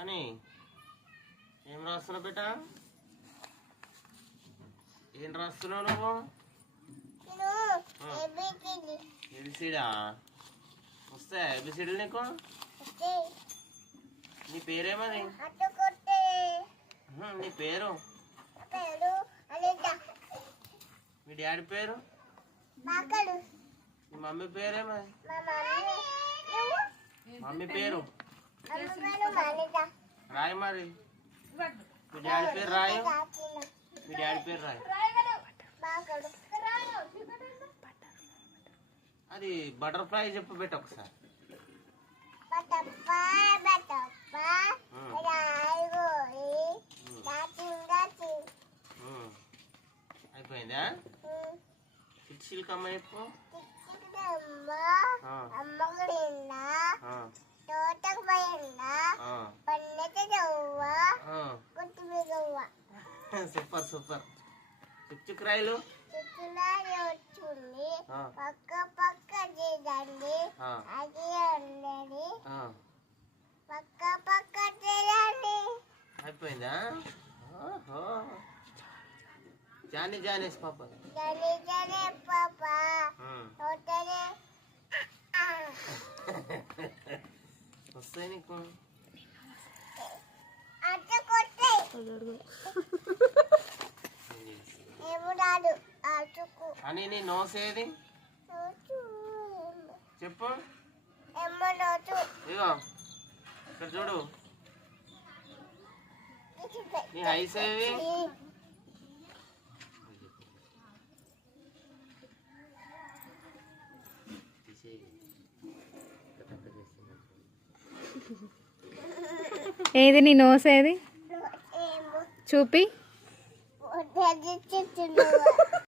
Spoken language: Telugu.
అని ఏం రాస్తున్నావు బిడ్డ? ఏం రాస్తున్నావు నువ్వు? ఏబిసిడా వస్తాయా ఏబిసిడీలు నీకు? నీ పేరేమది? నీ పేరు? మీ డాడీ పేరు? మీ మమ్మీ పేరేమది? మమ్మీ పేరు రాయి మరి. మీ డాడీ పేరు రాయి. మీ డాడీ పేరు రాయి. అది బటర్ఫ్లై చెప్పు బిడ్డ ఒకసారి. అయిపోయిందా? చిల్కమ్మ చెప్పు. Super super. చుక్ రాయలు పక్క పక్క చేయండి, అది ఉండదు. పక్క పక్క చేయండి. అయిపోయిందా? జానీ జానేస్ పాప. జానీ జానే పాప. వస్తాయి నీకు. అట్లా కొట్టే అని నీ నోస్ ఏది చెప్పు. ఇగో ఇక్కడ చూడు. నీ ఐస్ ఏవి? ఏది నీ నోస్ ఏది చూపి.